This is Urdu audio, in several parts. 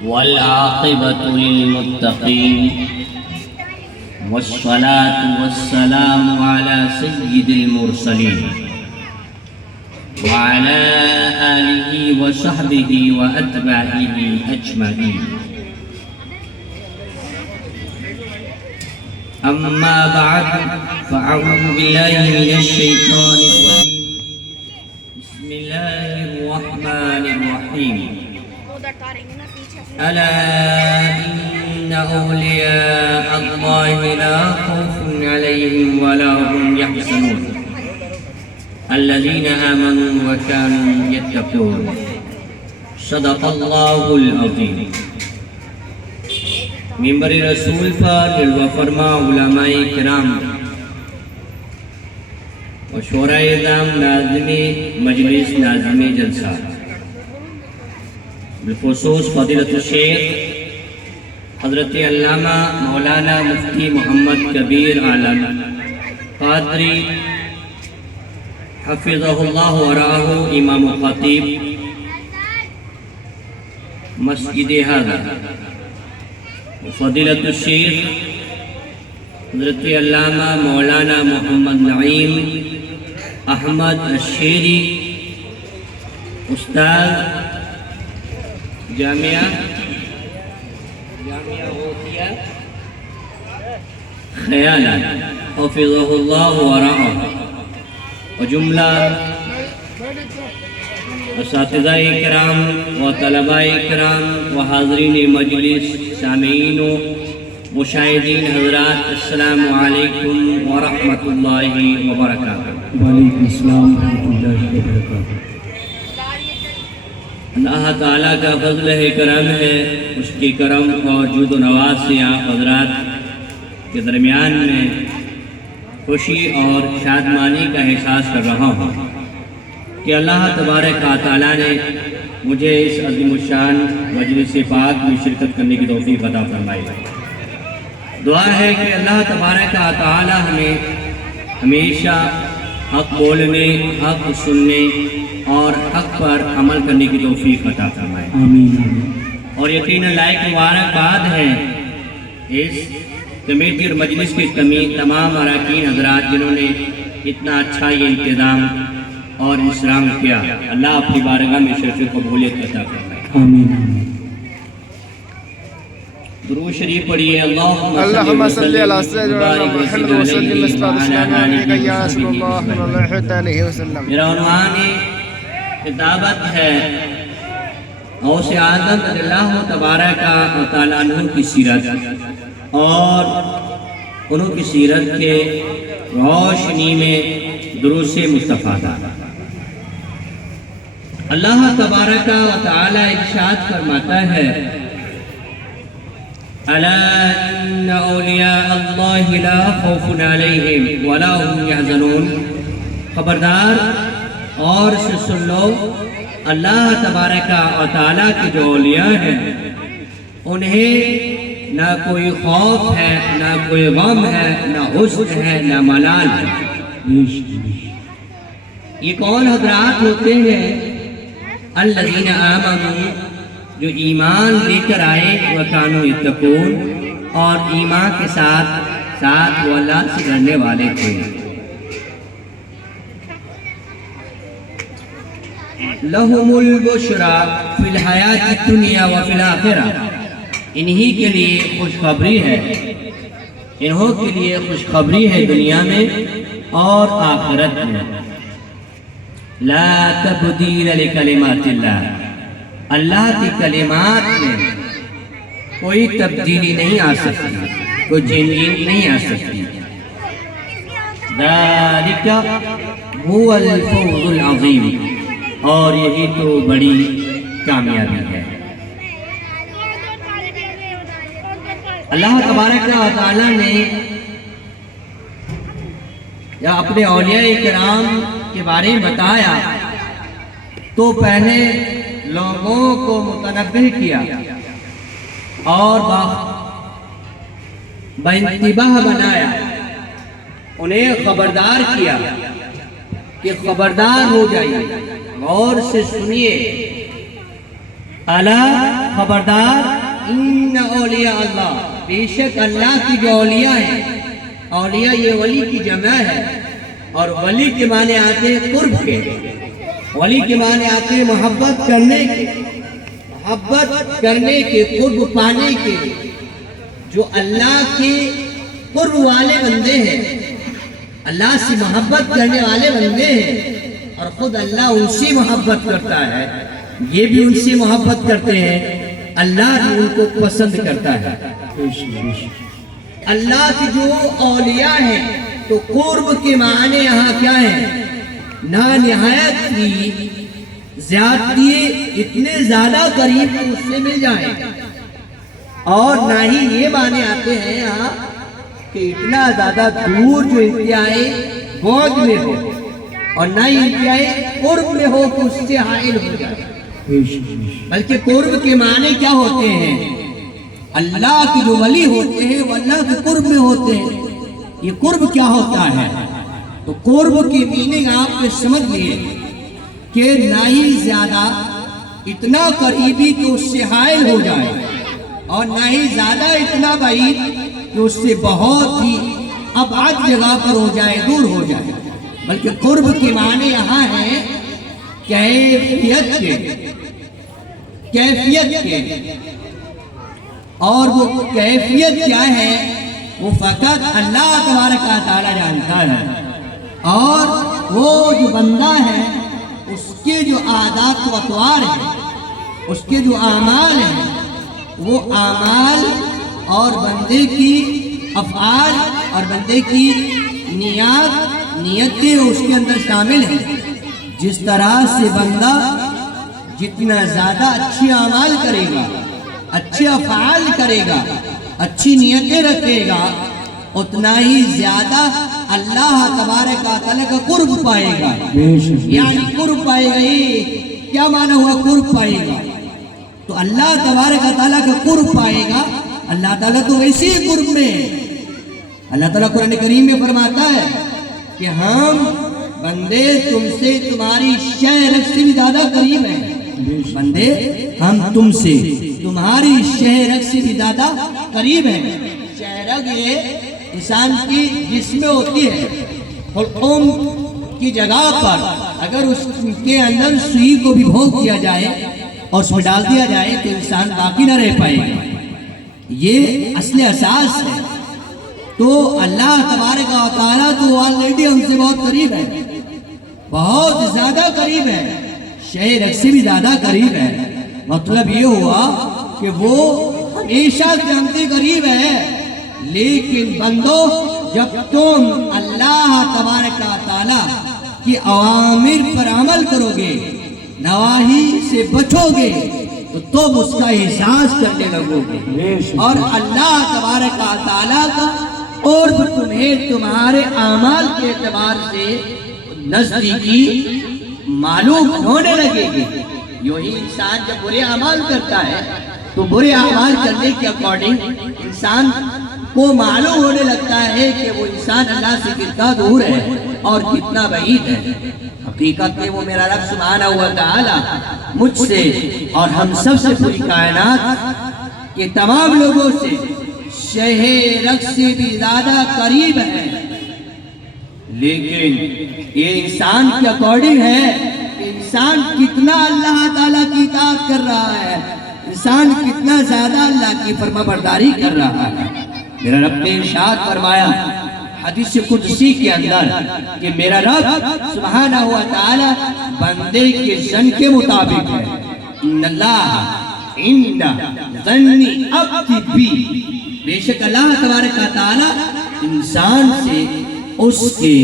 والعاقبة للمتقين والصلاة والسلام على سيد المرسلين وعلى آله وصحبه وأتباعه أجمعين. أما بعد فأعوذ بالله من الشيطان الرجيم. بسم الله الرحمن الرحيم. ألا إن أولياء الله لا خوف عليهم ولا هم يحزنون الذين آمنوا وكانوا يتقون. صدق الله العظيم. منبر رسول پر جلوہ فرما علماء کرام و شورا اعظام ناظمی مجلس ناظمی جلسہ، بالخصوص فضیلت الشیخ حضرت علامہ مولانا مفتی محمد کبیر عالم قادری حفظہ اللہ ورعاہ، امام و خطیب مسجد ہذا، فضیلت الشیخ حضرت علامہ مولانا محمد نعیم احمد الشیری، استاد جامعہ غوثیہ خیالہ حفظہ اللہ ورعاہ، و جملہ اساتذہ کرام و طلباء کرام و حاضرین مجلس، سامعین و مشاہدین حضرات، السلام علیکم ورحمۃ اللہ وبرکاتہ. وعلیکم السلام ورحمۃ اللہ وبرکاتہ. اللہ تعالیٰ کا فضل ہے، کرم ہے، اس کی کرم اور جود و نواز سے آپ حضرات کے درمیان میں خوشی اور شادمانی کا احساس کر رہا ہوں کہ اللہ تبارک و تعالیٰ نے مجھے اس عظیم الشان مجلس پاک میں شرکت کرنے کی توفیق عطا فرمائی. دعا ہے کہ اللہ تبارک و تعالیٰ ہمیں ہمیشہ حق بولنے، حق سننے اور حق پر عمل کرنے کی توفیق عطا فرمائے. آمین. اور یقیناً لائق مبارکباد ہے اس کمیٹی اور مجلس کے تمام اراکین حضرات جنہوں نے اتنا اچھا یہ انتظام اور انتظام کیا. اللہ اپنی بارگاہ میں شرف قبولیت عطا فرمائے. آمین. درود شریف پڑھیے. اللہم صلی علی سیدنا محمد وسلم یا رسول اللہ صلی اللہ علیہ وسلم. میرا عنوان خطابت ہے غوث اعظم رضی اللہ تبارک و تعالیٰ عنہ کی سیرت اور انہوں کی سیرت کے روشنی میں دروس مصطفیٰ. اللہ تبارک و تعالیٰ ارشاد فرماتا ہے الا ان اولیاء اللہ لا خوف علیہم ولا هم يحزنون. خبردار اور سے سن لو، اللہ تبارک و تعالیٰ کے جو اولیاء ہیں انہیں نہ کوئی خوف ہے، نہ کوئی غم ہے، نہ حزن ہے، نہ ملال ہے. یہ کون حضرات ہوتے ہیں؟ الذین آمنوا، جو ایمان لے کر آئے، وکانوا یتقون، اور ایمان کے ساتھ وہ اللہ سے ڈرنے والے تھے. لہم البشریٰ فی الحیات الدنیا وفی الآخرہ. انہی کے لیے خوشخبری ہے، انہوں کے لیے خوشخبری ہے دنیا میں اور آخرت میں. لا تبدیل لکلمات اللہ، اللہ کی کلمات میں کوئی تبدیلی نہیں آ سکتی، کوئی چینجنگ نہیں آ سکتی. ذالک هو الفوز العظیم، اور یہی تو بڑی کامیابی ہے. اللہ تبارک و تعالیٰ نے جب اپنے اولیاء کرام کے بارے میں بتایا تو پہلے لوگوں کو متنبہ کیا اور بانتباہ بنایا، انہیں خبردار کیا کہ خبردار ہو جائیے، غور سے سنیے. الا خبردار ان اولیاء اللہ، بے شک اللہ کی جو اولیاء ہیں، اولیاء یہ ولی کی جمع ہے، اور ولی کے معنی آتے ہیں قرب کے، ولی کے معنی آتے ہیں محبت کرنے کے، محبت کرنے کے، قرب پانے کے۔ جو اللہ کے قرب والے بندے ہیں، اللہ سے محبت کرنے والے بندے ہیں، اور خود اللہ ان سے محبت کرتا ہے، یہ بھی ان سے محبت کرتے ہیں، اللہ بھی ان کو پسند کرتا ہے۔ اللہ کی جو اولیاء ہیں تو قرب کے معنی یہاں کیا ہیں؟ نہ نہایت کی زیادتی، اتنے زیادہ قریب اس سے مل جائیں، اور نہ ہی یہ معنی آتے ہیں یہاں کہ اتنا زیادہ دور جو انتہائی بعد میں ہو، اور نہ ہی انتہائی قرب میں ہو کہ اس سے حائل ہو جائے، بلکہ قرب کے معنی کیا ہوتے ہیں؟ اللہ کے جو ولی ہوتے ہیں وہ اللہ کے قرب میں ہوتے ہیں۔ یہ قرب کیا ہوتا ہے؟ تو قرب کی میننگ آپ نے سمجھ لیے کہ نہ ہی زیادہ اتنا قریبی کہ اس سے حائل ہو جائے، اور نہ ہی زیادہ اتنا بعید کہ اس سے بہت ہی ابعد جگہ پر ہو جائے، دور ہو جائے، بلکہ قرب کے معنی یہاں ہے کیفیت کے، اور وہ کیفیت کیا ہے وہ فقط اللہ تبارک و تعالی جانتا ہے، اور وہ جو بندہ ہے اس کے جو عادات و اطوار ہیں، اس کے جو اعمال ہیں، وہ اعمال اور بندے کی افعال اور بندے کی نیتیں اس کے اندر شامل ہیں۔ جس طرح سے بندہ جتنا زیادہ اچھی اعمال کرے گا، اچھے افعال کرے گا، اچھی نیتیں رکھے گا، اتنا ہی زیادہ اللہ تبارک و تعالیٰ کا قرب پائے گا۔ یعنی قرب پائے گا، یہ کیا معنی ہوا قرب پائے گا؟ تو اللہ تبارک و تعالیٰ کا قرب پائے گا۔ اللہ تعالیٰ تو ویسے ہی قرب میں ہے۔ اللہ تعالیٰ قرآن کریم میں فرماتا ہے کہ ہم بندے تم سے تمہاری شہرت سے بھی زیادہ قریب ہیں، بندے ہم تم سے تمہاری شہرت سے بھی زیادہ قریب ہیں۔ شہرت یہ انسان کی جسم میں ہوتی ہے، حلقوم کی جگہ پر اگر اس کے اندر سوئی کو بھی بھونک دیا جائے اور اس میں ڈال دیا جائے تو انسان باقی نہ رہ پائے گا، یہ اصل اساس ہے۔ تو اللہ تبارک و تعالیٰ تو آلریڈی ہم سے بہت قریب ہے، بہت زیادہ قریب ہے، شہر سے بھی زیادہ قریب ہے۔ مطلب یہ ہوا کہ وہ ہمیشہ سے ہم سے قریب ہے، لیکن بندو جب تم اللہ تبارک و تعالیٰ کی اوامر پر عمل کرو گے، نواہی سے بچو گے، تو تم اس کا احساس کرنے لگو گے، اور اللہ تبارک و تعالیٰ کا اور تمہیں تمہارے اعمال کے اعتبار سے نزدیکی معلوم ہونے لگے گی۔ یوں ہی انسان جب برے اعمال کرتا ہے تو برے اعمال کرنے کے اکارڈنگ انسان کو معلوم ہونے لگتا ہے کہ وہ انسان اللہ سے کتنا دور ہے اور کتنا بعید ہے۔ حقیقت میں وہ میرا رب سبحانہ و تعالی مجھ سے اور ہم سب سے پوری کائنات کے تمام لوگوں سے شہرت سے بھی زیادہ قریب ہے، لیکن یہ انسان کے اکارڈنگ ہے کہ انسان کتنا اللہ تعالیٰ کی اطاعت کر رہا ہے، انسان کتنا زیادہ اللہ کی فرما برداری کر رہا ہے۔ میرا رب نے ارشاد فرمایا حدیث قدسی کے اندر کہ میرا رب سبحانہ و تعالی بندے کے ظن کے مطابق ہے، ان اللہ عند ظن عبدی بی، بے شک اللہ تبارک و تعالی انسان سے اس کے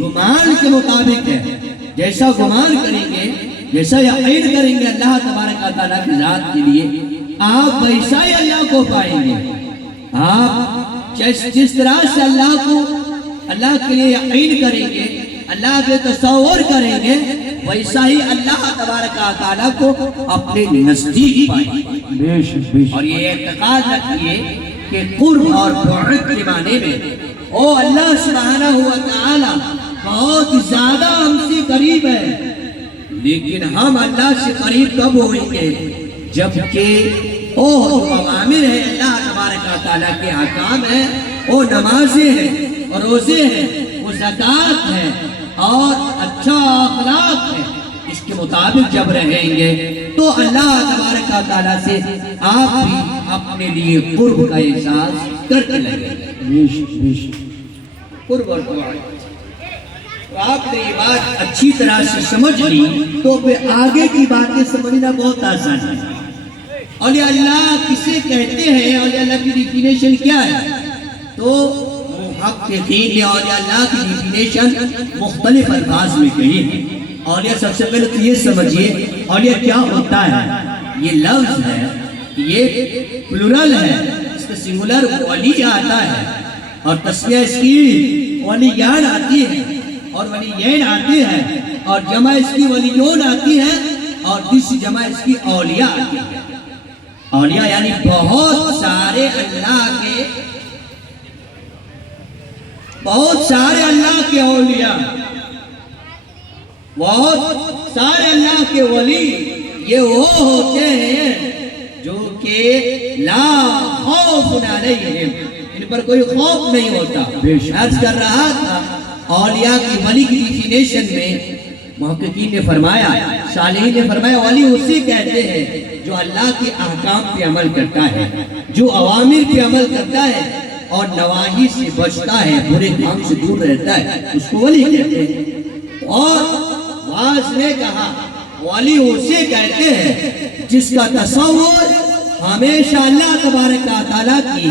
گمان کے مطابق ہے۔ جیسا گمان کریں گے، جیسا یقین کریں گے اللہ تبارک و تعالیٰ کی ذات کے لیے، آپ ویسا ہی اللہ کو پائیں گے۔ آپ جس طرح سے اللہ کے لیے یقین کریں گے، اللہ کے تصور کریں گے، ویسا ہی اللہ تبارک و تعالیٰ کو اپنے نزدیک پائیں گے۔ اور یہ اعتقاد رکھیے کہ قرب اور بعد کے معنی میں اللہ سبحانہ و تعالی بہت زیادہ ہم سے قریب ہے، لیکن ہم اللہ سے قریب کب ہوئیں گے؟ جبکہ وہ جو عوامر ہے اللہ تبارک و تعالیٰ کے احکام ہیں، وہ نمازیں ہیں اور روزے ہیں، وہ زکوٰۃ ہے اور اچھا اخلاق ہے، اس کے مطابق جب رہیں گے تو اللہ تبارک و تعالیٰ سے آپ بھی اپنے لیے قرب کا احساس کرنے لگیں گے۔ قرب اور قرب، تو آپ نے یہ بات اچھی طرح سے سمجھ لی تو پھر آگے کی باتیں سمجھنا بہت آسان ہے۔ اولیاء اللہ کسے کہتے ہیں، اولیاء اللہ کی ڈیفینیشن کیا ہے؟ تو محققین نے اولیاء اللہ کی ڈیفینیشن مختلف الفاظ میں کہی ہے۔ اولیاء سب سے پہلے تو یہ سمجھیے اولیاء کیا ہوتا ہے۔ یہ لفظ ہے، یہ پلورل ہے، اس کا سنگولر ولی آتا ہے اور تسنیہ اس کی ولیان آتی ہے اور ولیین آتی ہے اور جمع اس کی ولیون آتی ہے اور دوسری جمع اس کی اولیاء آتی ہے۔ اولیاء یعنی بہت سارے اللہ کے اولیاء، بہت سارے اللہ کے ولی یہ وہ ہوتے ہیں جو کہ لا خوف علیہم، ان پر کوئی خوف نہیں ہوتا۔ عرض کر رہا تھا اولیاء کی ولی کی ڈیفینیشن میں محققین نے فرمایا، صالحین نے فرمایا ولی اسی کہتے ہیں جو اللہ کے احکام پہ عمل کرتا ہے، جو اوامر پہ عمل کرتا ہے اور نواہی سے بچتا ہے، برے کام سے دور رہتا ہے، اس کو ولی کہتے ہیں۔ اور واعظ نے کہا ولی اسے کہتے ہیں جس کا تصور ہمیشہ اللہ تبارک و تعالیٰ کی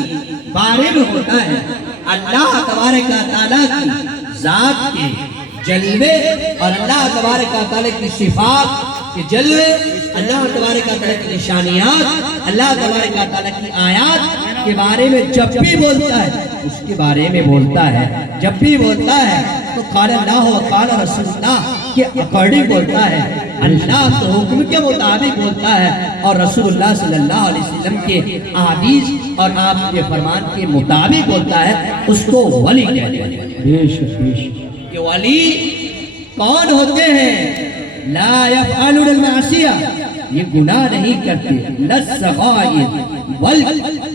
بارے میں ہوتا ہے، اللہ تبارک و تعالیٰ کی ذات کے جلوے اور اللہ تبارک و تعالیٰ کی صفات کے جلوے، اللہ تبارک و تعالیٰ کی نشانیات، اللہ تبارک و تعالیٰ کی آیات کے بارے میں جب بھی بولتا ہے اس کے بارے میں بولتا ہے، جب بھی بولتا ہے تو قال اللہ و قال رسول اللہ کے اکارڈنگ بولتا ہے، اللہ کے حکم کے مطابق بولتا ہے اور رسول اللہ صلی اللہ علیہ وسلم کے احادیث اور آپ کے فرمان کے مطابق بولتا ہے، اس کو ولی کہتے ہیں۔ کہ ولی کون ہوتے ہیں؟ لا یفعلون المعصیہ، یہ گناہ نہیں کرتے، لا الصغائر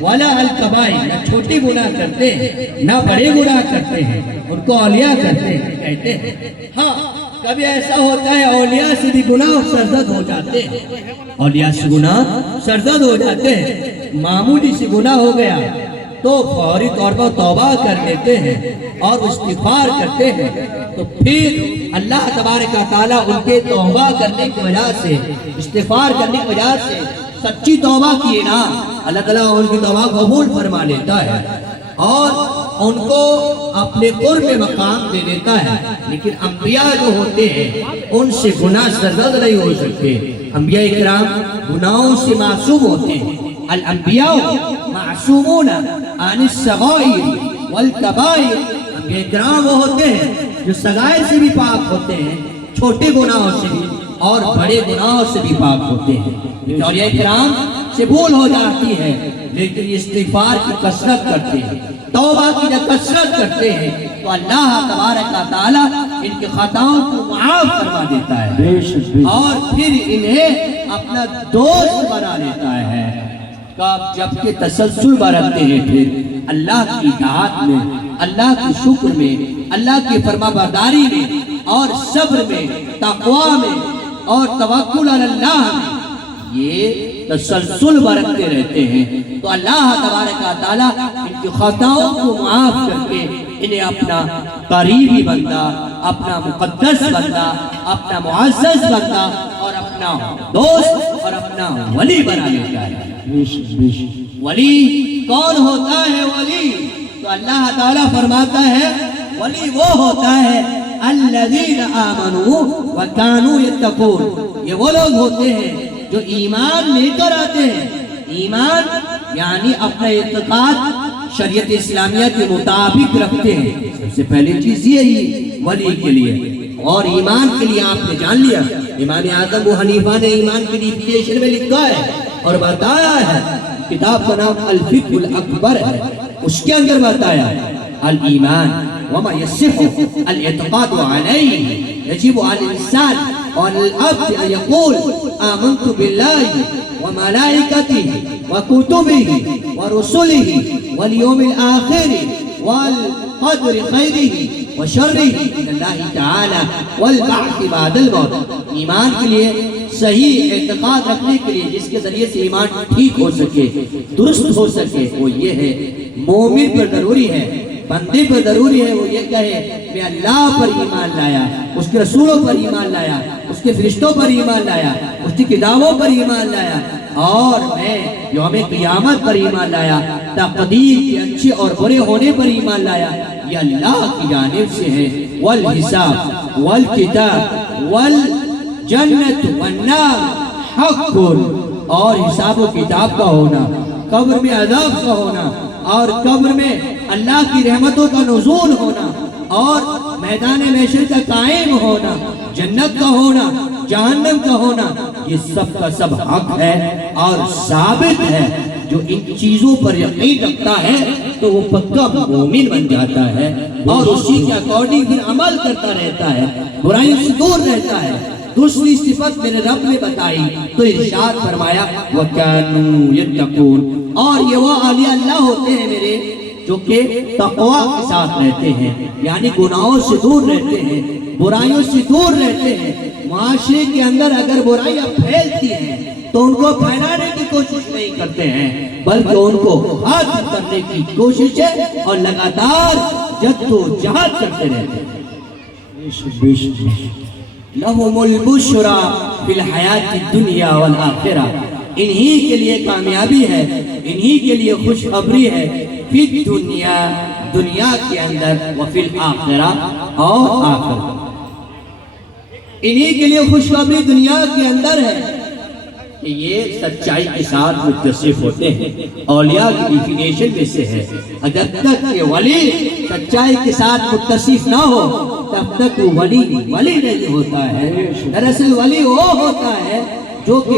ولا الکبائر، نہ چھوٹے گناہ کرتے ہیں نہ بڑے گناہ کرتے ہیں، ان کو اولیاء کہتے ہیں۔ ہاں کبھی ایسا ہوتا ہے اولیاء سے بھی گناہ سرزد ہو جاتے ہیں، اولیاء سے گناہ سرزد ہو جاتے ہیں، معمولی سے گناہ ہو گیا تو فوری طور پر توبہ کر لیتے ہیں اور استغفار کرتے ہیں، تو پھر اللہ تبارک و تعالیٰ ان کے توبہ کرنے کی وجہ سے، استغفار کرنے کی وجہ سے سچی توبہ کیے نا، اللہ تعالیٰ ان کی توبہ قبول فرما لیتا ہے اور ان کو اپنے قرب میں مقام دے دیتا ہے۔ لیکن انبیاء جو ہوتے ہیں ان سے گناہ سرزد نہیں ہو سکتے، انبیاء اکرام گناہوں سے معصوم ہوتے ہیں۔ الانبیاء معصومون عن الصغائر والکبائر، انبیاء اکرام وہ ہوتے ہیں جو صغائر سے بھی پاک ہوتے ہیں، چھوٹے گناہوں سے بھی اور بڑے گناہوں سے بھی پاک ہوتے ہیں۔ اولیاء اکرام سے بھول ہو جاتی ہے لیکن استغفار کی کثرت کرتے ہیں، توبہ کی جب کثرت کرتے ہیں تو اللہ تبارک و تعالیٰ ان کے خطاؤں کو معاف فرما دیتا ہے اور پھر انہیں اپنا دوست بنا لیتا ہے۔ جبکہ تسلسل برتتے ہیں پھر اللہ کی اطاعت میں، اللہ کی شکر میں، اللہ کی فرما برداری میں اور صبر میں، تقوی میں اور توکل علی اللہ میں، یہ تسلسل برتتے رہتے ہیں تو اللہ تبارک و تعالیٰ ان کی خطاؤں کو معاف کر کے انہیں اپنا قریبی بندہ، اپنا مقدس بندہ، اپنا معزز بندہ اور اپنا دوست اور اپنا ولی بنا لیتا ہے۔ ولی کون ہوتا ہے؟ ولی تو اللہ تعالیٰ فرماتا ہے ولی وہ ہوتا ہے الذین آمنوا وکانوا یتقون، یہ وہ لوگ ہوتے ہیں جو ایمان لے کر آتے ہیں۔ ایمان یعنی اپنا اعتقاد شریعت اسلامیہ کے مطابق رکھتے ہیں، سب سے پہلی چیز یہی ولی کے لیے۔ اور ایمان کے لیے آپ نے جان لیا، امام اعظم ابو حنیفہ نے ایمان کی ڈیفینیشن میں لکھا ہے اور بتایا ہے، کتاب کا نام الفقہ الاکبر ہے، اس کے اندر بتایا الایمان وما يصح الاعتقاد عليه يجب على الانسان والعبد ان يقول آمنت بالله وملائكته وكتبه ورسله واليوم الآخر والقدر خيره وشره من اللہ تعالی والبعث بعد الموت. ایمان کے لیے صحیح اعتقاد رکھنے کے لیے جس کے ذریعے سے ایمان ٹھیک ہو سکے، درست ہو سکے، وہ یہ ہے مومن پر ضروری ہے، بندے پر ضروری ہے وہ یہ کہے میں اللہ پر ایمان لایا، اس کے رسولوں پر ایمان لایا، اس کے فرشتوں پر ایمان لایا، اس کی کتابوں پر ایمان لایا، اور میں یوم قیامت پر ایمان لایا، تقدیر کے اچھے اور برے ہونے پر ایمان لایا، یہ اللہ کی جانب سے ہے. والحساب والکتاب والجنت والنار حق، اور حساب و کتاب کا ہونا، قبر میں عذاب کا ہونا، اور قبر میں اللہ کی رحمتوں کا نزول ہونا، اور میدان محشر کا قائم ہونا، جنت کا ہونا، جہنم کا ہونا، یہ سب کا سب حق ہے اور ثابت ہے. جو ان چیزوں پر یقین رکھتا ہے تو وہ پکا مومن بن جاتا ہے اور اسی کے اکارڈنگ پھر عمل کرتا رہتا ہے، برائیوں سے دور رہتا ہے. دوسری صفت میرے رب نے بتائی تو ارشاد فرمایا وَكَانُوا يَتَّقُونَ، اور یہ وہ اولیاء اللہ ہوتے ہیں میرے جو کہ تقوی کے ساتھ رہتے ہیں، یعنی گناہوں سے دور رہتے ہیں، برائیوں سے دور رہتے ہیں. معاشرے کے اندر اگر برائیاں پھیلتی ہیں تو ان کو پھیلانے کی کوشش نہیں کرتے ہیں بلکہ ان کو ختم کرنے کی کوشش ہے اور لگاتار جد و جہاد کرتے رہتے ہیں. لَهُمُ الْبُشْرَى فِي الْحَيَاةِ الدُّنْيَا وَالْآخِرَةِ، انہی کے لیے کامیابی ہے، انہی کے لیے خوشخبری ہے. فی الدنیا، دنیا کے اندر، وفی الآخرہ، اور آخرت. انہی کے لیے خوشخبری دنیا کے اندر ہے کہ یہ سچائی کے ساتھ متصف ہوتے ہیں. اولیاء کی ڈیفینیشن میں سے ہے اگر تک کہ ولی سچائی کے ساتھ متصف نہ ہو تب تک وہ ولی نہیں ہوتا ہے. دراصل ولی وہ ہوتا ہے جو کہ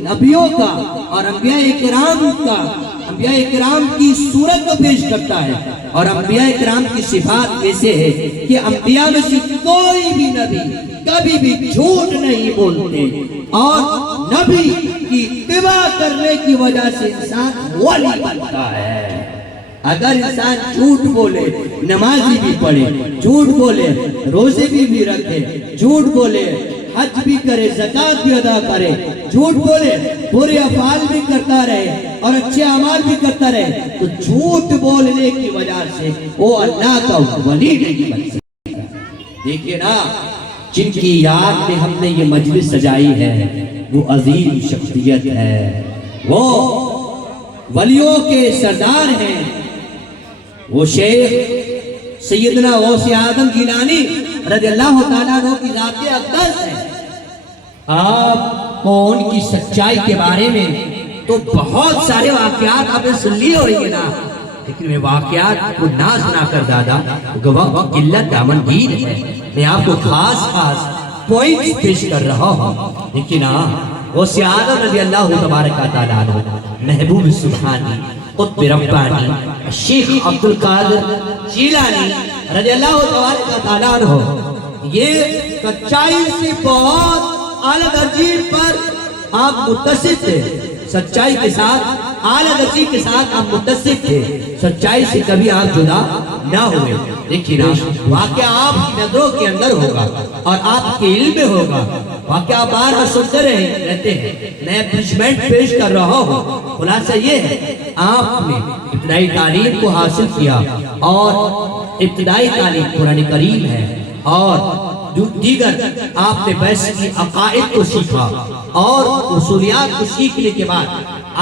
نبیوں کا اور انبیاء اکرام کی صورت کو پیش کرتا ہے. اور انبیاء اکرام کی صفات ایسے ہے کہ انبیاء میں سے کوئی بھی نبی کبھی بھی جھوٹ نہیں بولتے، اور نبی کی اتباع کرنے کی وجہ سے انسان ولی بنتا ہے. اگر انسان جھوٹ بولے، نمازی بھی پڑھے، جھوٹ بولے، روزے بھی رکھے، جھوٹ بولے، حج بھی کرے، زکوٰۃ بھی ادا کرے، جھوٹ بولے، برے افعال بھی کرتا رہے اور اچھے اعمال بھی کرتا رہے، تو جھوٹ بولنے کی وجہ سے وہ اللہ کا ولی نہیں بن سکتا. دیکھیے نا، جن کی یاد میں ہم نے یہ مجلس سجائی ہے وہ عظیم شخصیت ہے، وہ ولیوں کے سردار ہیں، وہ شیخ سیدنا غوث اعظم گیلانی رضی اللہ تعالیٰ عنہ کی ذات اقدس ہے. آپ کو ان کی سچائی کے بارے میں تو بہت سارے واقعات آپ نے سن لیے ہوئے نا، لیکن میں واقعات کو نہ سنا کر دادا وقت قلت دامنگیر ہے، میں آپ کو خاص پوائنٹ پیش کر رہا ہوں. لیکن غوث اعظم رضی اللہ تبارک تعالیٰ عنہ، محبوب سبحانی، قطب ربانی، شیخ عبد القادر جیلانی رضی اللہ تبارک تعالیٰ عنہ، یہ سچائی سے بہت اعلیٰ درجے پر آپ متصف تھے. سچائی کے ساتھ اعلیٰ درجے کے ساتھ آپ متصف تھے، سچائی سے کبھی آپ جدا نہ ہوئے. دیکھیے نا، واقعہ آپ کی نظروں کے اندر ہوگا اور آپ کے علم میں ہوگا. واقعہ بار سنتے رہتے ہیں، میں پنشمنٹ پیش کر رہا ہوں. خلاصہ یہ ہے، آپ نے ابتدائی تعلیم کو حاصل کیا اور ابتدائی تعلیم قرآن کریم ہے، اور دیگر آپ نے بیس کی عقائد کو سیکھا، اور اصولیات کو سیکھنے کے بعد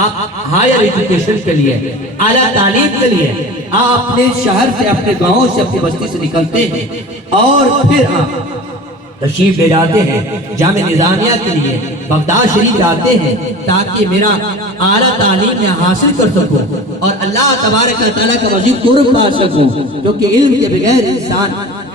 آپ ہائر ایجوکیشن کے لیے، اعلیٰ تعلیم کے لیے آپ اپنے شہر سے، اپنے گاؤں سے، اپنی بستی سے نکلتے ہیں اور پھر آپ تشریف لے جاتے ہیں جامع نظامیہ کے لیے، بغداد شریف جاتے ہیں تاکہ میرا اعلیٰ تعلیم میں حاصل کر سکوں اور اللہ تبارک و تعالیٰ کا مزید قرب پا سکوں، کیونکہ علم کے بغیر انسان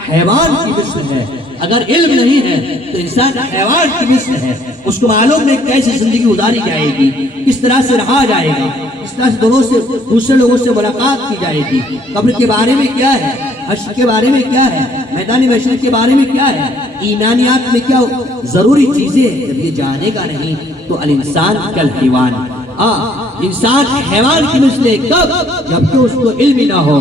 حیوان کی مثل ہے. اگر علم نہیں ہے تو انسان حیوان کی مثل ہے. اس کو معلوم نہیں کیسے زندگی گزاری جائے گی, کس طرح سے رہا جائے گا, کس طرح سے دوسرے لوگوں سے ملاقات کی جائے گی, قبر کے بارے میں کیا ہے, حشر کے بارے میں کیا ہے, میدان محشر کے بارے میں کیا ہے, ایمانیات میں کیا ضروری چیزیں ہیں. جب یہ جانے گا نہیں تو الانسان کالحیوان, انسان حیوان کی مثل ہے. کب؟ جبکہ اس کو علم ہی نہ ہو.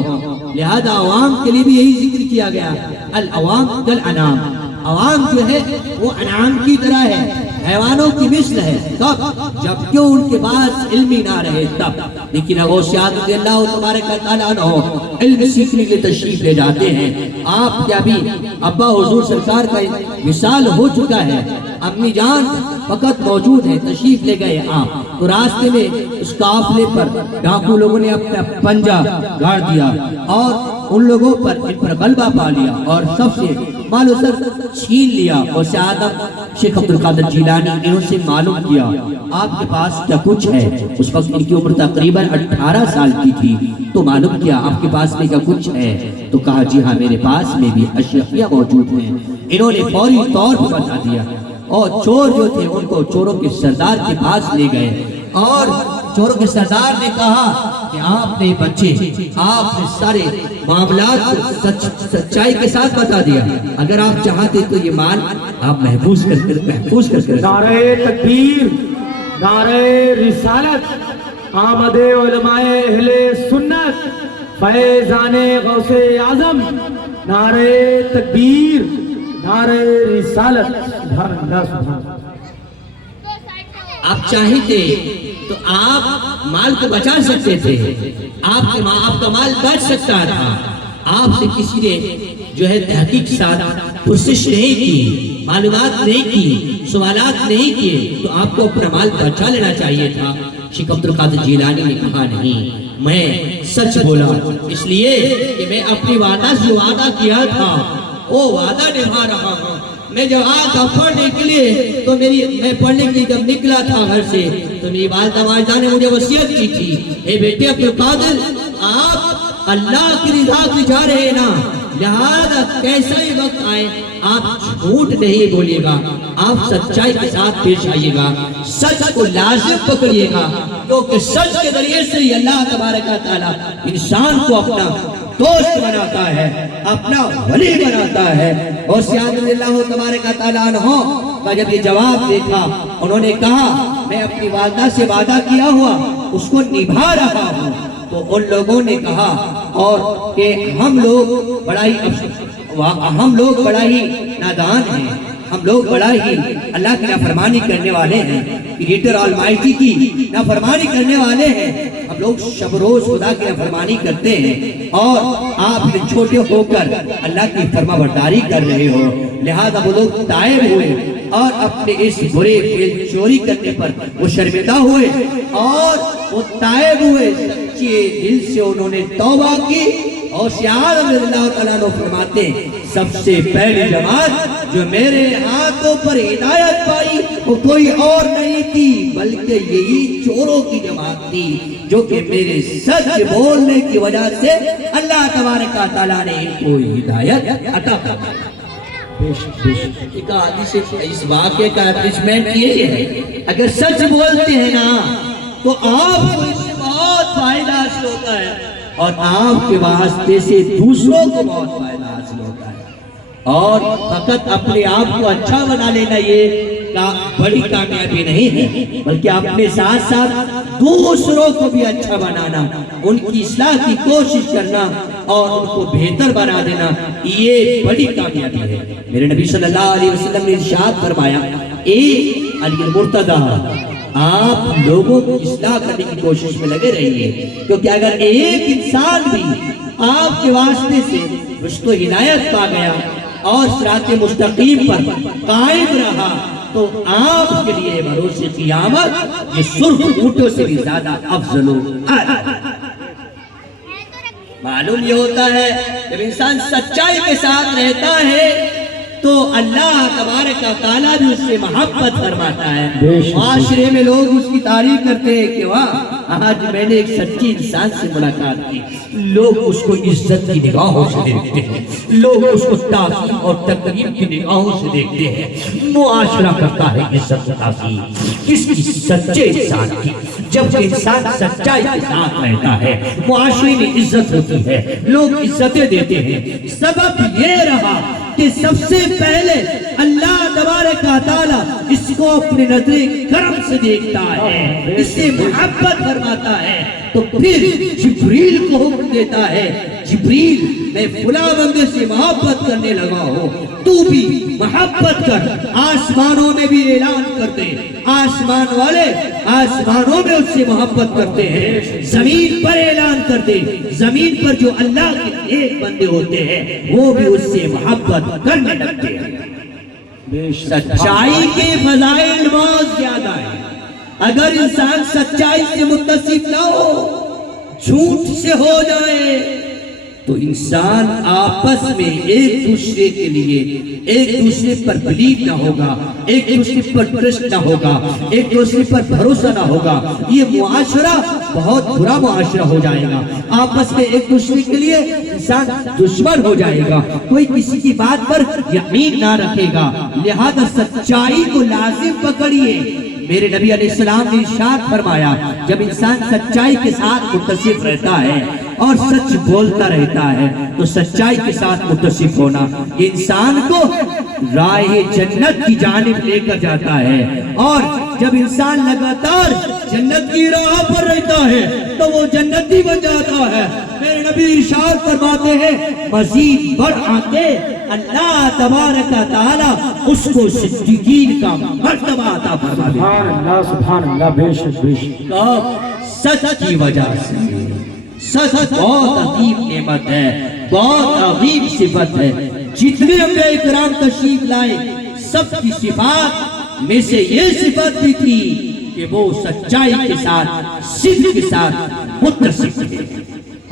لہذا عوام کے لیے بھی یہی ذکر کیا گیا, العوام کالانعام. عوام جو ہے وہ انعام کی طرح ہے, حیوانوں کی مثل ہے. کب؟ جبکہ ان کے پاس علم ہی نہ رہے تب. لیکن غوث اعظم رضی اللہ تبارک و تعالیٰ عنہ علم سیکھنے کے لیے تشریف لے جاتے ہیں. آپ کیا بھی ابا حضور سرکار کا وصال ہو چکا ہے, امی جان فقط موجود ہے, تشریف لے گئے آپ. تو راستے میں اس قافلے پر ڈاکو لوگوں نے اپنا پنجہ گاڑ دیا اور ان لوگوں پر ان پر غلبہ پا لیا اور سب سے مال و زر چھین لیا. اور سعادت شیخ عبد القادر جیلانی انہوں سے معلوم کیا آپ کے پاس کیا کچھ ہے. اس وقت ان کی عمر تقریباً 18 سال کی تھی. تو معلوم کیا آپ کے پاس میں کیا کچھ ہے. تو کہا جی ہاں میرے پاس میں بھی اشیاء موجود ہیں. انہوں نے فوری طور پر بتا دیا اور چور جو تھے ان کو چوروں کے سردار کے پاس لے گئے اور چوروں کے سردار نے کہا کہ آپ نے بچے آپ نے سارے معاملات سچائی کے ساتھ بتا دیا. اگر آپ چاہتے تو یہ مال آپ محفوظ کر نعرہ تکبیر, نعرہ رسالت, آمد علماء اہل سنت, فیضان غوث اعظم, نعرہ تکبیر, نعرہ رسالت. سبحان اللہ, سبحان اللہ. آپ چاہتے تو آپ مال کو بچا سکتے تھے, آپ کا مال بچ سکتا تھا. آپ سے کسی نے جو ہے تحقیق کے ساتھ پرسش نہیں کی, معلومات نہیں کی, سوالات نہیں کیے, تو آپ کو اپنا مال بچا لینا چاہیے تھا. شیخ عبد القادر جیلانی نے کہا نہیں, میں سچ بولا اس لیے کہ میں اپنی وعدہ سے وعدہ کیا تھا وہ وعدہ نبھا رہا ہوں. میں جب آیا تھا پڑھنے کے لیے تو میں پڑھنے کے لیے جب نکلا تھا گھر سے تو میری والدہ نے مجھے وصیت کی تھی, اے بیٹے عبد القادر آپ اللہ کی رضا سے جا رہے ہیں نا, لہذا کیسا ہی وقت آئے آپ جھوٹ نہیں بولیے گا, آپ سچائی کے ساتھ پیش آئیے گا, سچ کو لازم پکڑیے گا, کیونکہ سچ کے ذریعے سے ہی اللہ تبارک و تعالیٰ انسان کو اپنا دوست بناتا ہے, اپنا ولی بناتا ہے. اور سعادت رضی اللہ تبارک و تعالیٰ عنہ کا جب یہ جواب دیکھا, انہوں نے کہا میں اپنی والدہ سے وعدہ کیا ہوا اس کو نبھا رہا ہوں. تو ان لوگوں نے کہا اور کہ ہم لوگ بڑا ہی نادان ہیں, ہم لوگ بڑا ہی اللہ کی نافرمانی کرنے والے ہیں, کریٹر آلمائٹی کی نافرمانی کرنے والے ہیں. ہم لوگ شب روز خدا کی نافرمانی کرتے ہیں اور آپ چھوٹے ہو کر اللہ کی فرما برداری کر رہے ہو. لہذا وہ لوگ تائب ہوئے اور اپنے اس برے فعل چوری کرنے پر وہ شرمندہ ہوئے اور وہ تائب ہوئے, سچے دل سے انہوں نے توبہ کی. اور سعادت رضی اللہ تعالیٰ عنہ فرماتے ہیں سب سے پہلی جماعت جو میرے ہاتھوں پر ہدایت پائی وہ کوئی اور نہیں تھی بلکہ یہی چوروں کی جماعت تھی, جو کہ میرے سچ بولنے کی وجہ سے اللہ تبارک و تعالیٰ نے ان کو ہدایت عطا فرمائی. ایک حدیث اس واقعے کا اٹیچمنٹ یہ ہے, اگر سچ بولتے ہیں نا تو آپ کو اس سے بہت فائدہ حاصل ہوتا ہے اور آپ کے واسطے سے دوسروں کو بہت فائدہ حاصل ہوتا ہے. اور فقط اپنے آپ کو اچھا بنا لینا یہ بڑی کامیابی نہیں ہے, بلکہ اپنے ساتھ ساتھ دوسروں کو بھی اچھا بنانا, ان کی اصلاح کی کوشش کرنا اور ان کو بہتر بنا دینا, یہ بڑی کامیابی ہے. میرے نبی صلی اللہ علیہ وسلم نے ارشاد فرمایا, اے علی المرتضی آپ لوگوں کو اصلاح کرنے کی کوشش میں لگے رہیے, کیونکہ اگر ایک انسان بھی آپ کے واسطے سے رشد و ہدایت پا گیا اور صراط مستقیم پر قائم رہا تو آپ کے لیے بروز قیامت یہ سرخ اونٹوں سے بھی زیادہ افضل و اعلی. معلوم یہ ہوتا ہے جب انسان سچائی کے ساتھ رہتا ہے تو اللہ تبارک و تعالیٰ بھی اس سے محبت فرماتا ہے۔ بے شک۔ معاشرے میں لوگ اس کی تعریف کرتے ہیں کہ واہ آج میں نے ایک سچی انسان سے ملاقات کی، لوگ اس کو عزت کی نگاہوں سے دیکھتے ہیں، لوگ اس کو تعظیم اور تقریب کی نگاہوں سے دیکھتے ہیں۔ معاشرہ کرتا ہے عزت و تعظیم کس کی؟ سچے انسان کی۔ جب انسان سچائی کے ساتھ رہتا ہے معاشرے میں عزت ہوتی ہے، لوگ عزتیں دیتے ہیں۔ سبب یہ رہا کہ سب سے پہلے اللہ تبارک و تعالیٰ اس کو اپنے نظر کرم سے دیکھتا ہے، اس سے محبت فرماتا ہے، تو پھر جبریل کو حکم دیتا ہے، جبریل میں فلاں بندے سے محبت کرنے لگا ہوں، تو بھی محبت کر۔ آسمانوں میں بھی اعلان کر دے، آسمان والے آسمانوں میں اس سے محبت کرتے ہیں، زمین پر اعلان کر دے، زمین پر جو اللہ کے نیک بندے ہوتے ہیں وہ بھی اس سے محبت کرنے لگتے ہیں۔ سچائی کے فضائل بہت زیادہ ہیں۔ اگر انسان سچائی سے متصف نہ ہو، جھوٹ سے ہو جائے، تو انسان آپس میں ایک دوسرے کے لیے ایک دوسرے پر بلیو نہ ہوگا، ایک دوسرے پر ٹرسٹ نہ ہوگا، ایک دوسرے پر بھروسہ نہ ہوگا۔ یہ معاشرہ بہت برا معاشرہ ہو جائے گا، آپس میں ایک دوسرے کے لیے انسان دشمن ہو جائے گا، کوئی کسی کی بات پر یقین نہ رکھے گا۔ لہذا سچائی کو لازم پکڑیے۔ میرے نبی علیہ السلام نے ارشاد فرمایا، جب انسان سچائی کے ساتھ متصف رہتا ہے اور سچ بولتا رہتا ہے تو سچائی کے ساتھ متصف ہونا انسان کو راہ جنت کی جانب لے کر جاتا ہے، اور جب انسان لگاتار جنت کی راہ پر رہتا ہے تو وہ جنتی بن جاتا ہے۔ میرے نبی ارشاد فرماتے ہیں، مزید بڑھ آتے اللہ تبارک و تعالیٰ اس کو صدیقین کا مرتبہ عطا فرما دیتا ہے۔ سبحان اللہ، بے شک بے شک۔ سچ کی وجہ سے سچ بہت عظیم نعمت ہے، بہت عظیم صفت ہے۔ جتنے انبیاء کرام تشریف لائے سب کی صفات میں سے یہ صفت بھی تھی کہ وہ سچائی کے ساتھ صدق کے ساتھ متصف تھے،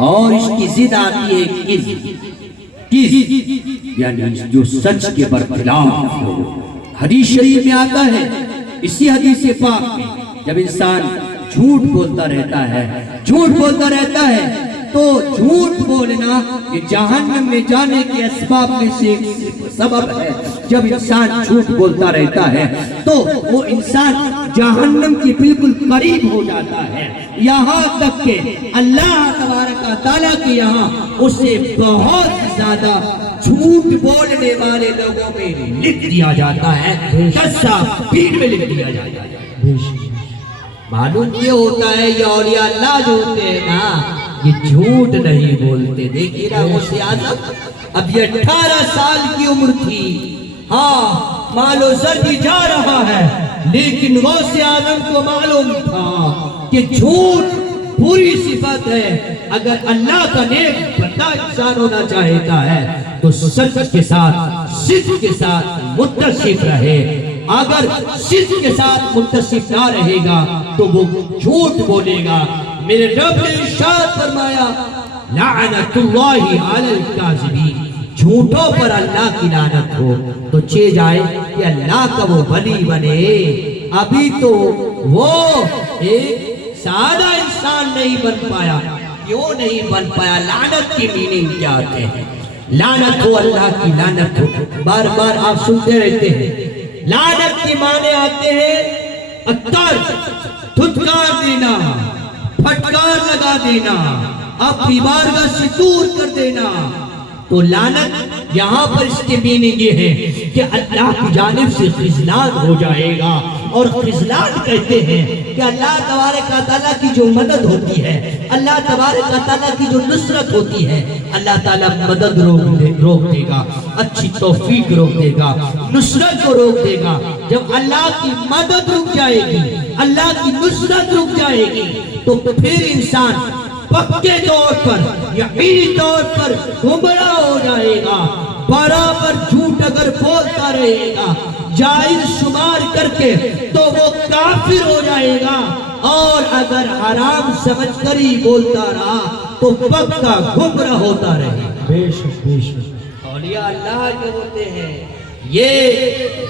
اور اس کی ضد آتی ہے کس یعنی جو سچ کے برخلاف ہو۔ حدیث شریف میں آتا ہے، اسی حدیث پاک میں، جب انسان جھوٹ بولتا رہتا ہے، جھوٹ بولتا رہتا ہے تو جھوٹ بولنا یہ جہنم میں جانے کے اسباب میں سے سبب ہے۔ جب انسان جھوٹ بولتا رہتا ہے تو وہ انسان جہنم کے بالکل قریب ہو جاتا ہے، یہاں تک کہ اللہ تبارک و تعالیٰ کے یہاں اسے بہت زیادہ جھوٹ بولنے والے لوگوں میں لکھ دیا جاتا ہے، کذابین میں لکھ دیا جاتا ہے۔ معلوم یہ ہوتا ہے یہ اولیاء اللہ جو ہوتے ہیں نا یہ جھوٹ نہیں بولتے۔ دیکھیے نا غوث اعظم، اب یہ 18 سال کی عمر تھی، ہاں مال و زر بھی جا رہا ہے، لیکن غوث اعظم کو معلوم تھا کہ جھوٹ بری صفت ہے۔ اگر اللہ کا نیک بندہ انسان ہونا چاہتا ہے تو سچ کے ساتھ صدق کے ساتھ متصف رہے، اگر صدق کے ساتھ متصف نہ رہے گا تو وہ جھوٹ بولے گا۔ میرے رب نے ارشاد فرمایا، لعنت اللہ علی الکاذبین، جھوٹوں پر اللہ کی لعنت ہو۔ تو چہ جائے کہ اللہ کا وہ ولی بنے، ابھی تو وہ ایک سادہ انسان نہیں بن پایا۔ کیوں نہیں بن پایا؟ لعنت کی میننگ کیا آتے ہیں؟ لعنت ہو، اللہ کی لعنت ہو، بار بار آپ سنتے رہتے ہیں۔ لعنت کے معنی آتے ہیں اتر، دھتکار دینا، پھٹکار لگا دینا، اپنی بارگاہ سے دور کر دینا۔ تو لعنت یہاں پر اس کے میننگ یہ ہے کہ اللہ کی جانب سے خذلان ہو جائے گا، اور خذلان کہتے ہیں کہ اللہ تبارک و تعالیٰ کی جو مدد ہوتی ہے، اللہ تبارک و تعالیٰ کی جو نصرت ہوتی ہے، اللہ تعالیٰ مدد روک دے گا، اچھی توفیق روک دے گا، نصرت کو روک دے گا۔ جب اللہ کی مدد رک جائے گی، اللہ کی نصرت رک جائے گی، تو پھر انسان پکے طور پر یقینی طور پر گمراہ ہو جائے گا۔ برابر جھوٹ اگر بولتا رہے گا جائز شمار کر کے تو وہ کافر ہو جائے گا، اور اگر حرام سمجھ کر ہی بولتا رہا تو پکا گمراہ ہوتا رہے گا۔ بے شک بے شک۔ اولیاء اللہ جو ہوتے ہیں یہ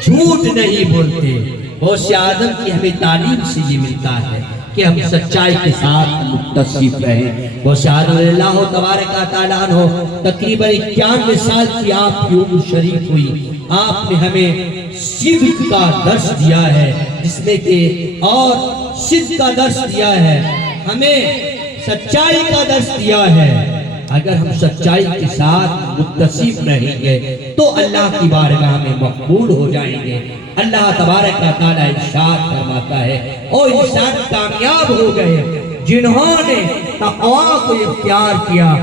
جھوٹ نہیں بولتے. غوث اعظم کی ہمیں تعلیم سے یہ ملتا ہے کہ ہم سچائی کے ساتھ متصف رہیں. غوث اعظم اللہ تبارک و تعالیٰ عنہ تقریباً 91 سال کی آپ کی عمر شریف ہوئی. آپ نے ہمیں صدق کا درس دیا ہے، جس میں کہ اور صدق کا درس دیا ہے، ہمیں سچائی کا درس دیا ہے. اگر ہم سچائی کے ساتھ متصف رہیں گے تو اللہ کی بارگاہ میں مقبول ہو جائیں گے. اللہ تبارک و تعالیٰ ارشاد فرماتا ہے اور انسان کامیاب ہو گئے جنہوں نے تقوی کو اختیار کیا.